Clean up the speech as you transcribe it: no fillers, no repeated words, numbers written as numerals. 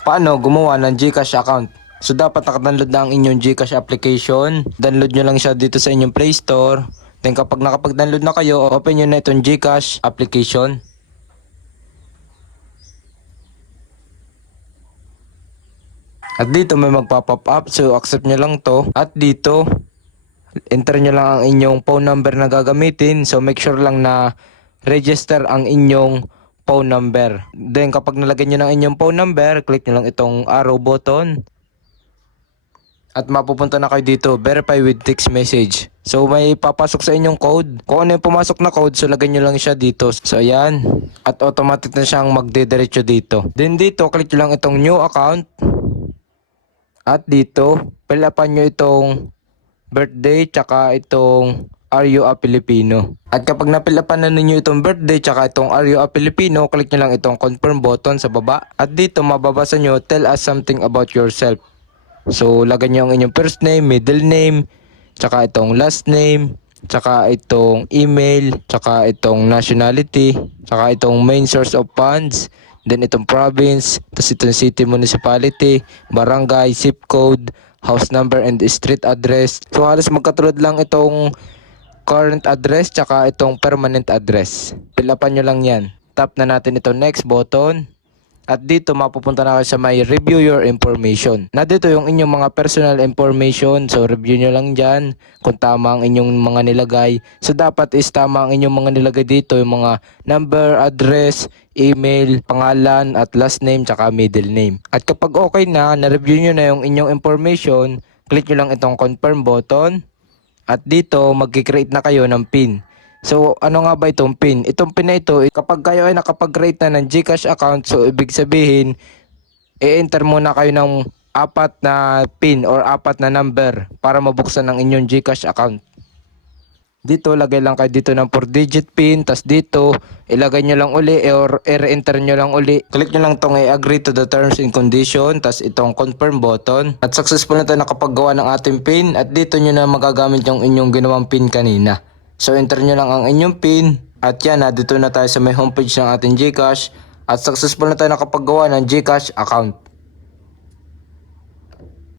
Paano gumawa ng GCash account? So dapat nakadownload na ang inyong GCash application. Download nyo lang siya dito sa inyong Play Store. Then kapag nakapag-download na kayo, open nyo na itong GCash application. At dito may magpa-pop up, so accept nyo lang to. At dito, enter nyo lang ang inyong phone number na gagamitin. So make sure lang na register ang inyong phone number. Then kapag nalagay nyo ng inyong phone number, click nyo lang itong arrow button. At mapupunta na kayo dito, verify with text message. So may papasok sa inyong code. Kung ano yung pumasok na code, so lagay nyo lang siya dito. So ayan. At automatic na siyang magdediretso dito. Then dito, click nyo lang itong new account. At dito, fill upan nyo itong birthday tsaka itong Are you a Filipino? At kapag napilapan na ninyo itong birthday tsaka itong Are you a Filipino, click nyo lang itong confirm button sa baba. At dito mababasa nyo, tell us something about yourself. So lagay nyo ang inyong first name, middle name, tsaka itong last name, tsaka itong email, tsaka itong nationality, tsaka itong main source of funds, then itong province, tapos itong city, municipality, barangay, zip code, house number, and street address. So halos magkatulad lang itong current address tsaka itong permanent address. Pilapan nyo lang yan. Tap na natin itong next button. At dito mapupunta na kayo sa may review your information. Na dito yung inyong mga personal information. So review nyo lang dyan kung tama ang inyong mga nilagay. So dapat is tama ang inyong mga nilagay dito. Yung mga number, address, email, pangalan, at last name, tsaka middle name. At kapag okay na, na-review nyo na yung inyong information, click nyo lang itong confirm button. At dito, mag-create na kayo ng PIN. So, ano nga ba itong PIN? Itong PIN na ito, kapag kayo ay nakapag-create na ng GCash account, so ibig sabihin, i-enter muna kayo ng 4 na PIN or 4 na number para mabuksan ang inyong GCash account. Dito, lagay lang kayo dito ng 4-digit PIN, tas dito, ilagay nyo lang uli or i-re-enter nyo lang uli. Click nyo lang itong I-agree to the terms and condition, tas itong confirm button. At successful na tayo nakapaggawa ng ating PIN, at dito nyo na magagamit yung inyong ginawang PIN kanina. So enter nyo lang ang inyong PIN, at yan na, dito na tayo sa may homepage ng ating GCash, at successful na tayo nakapaggawa ng GCash account.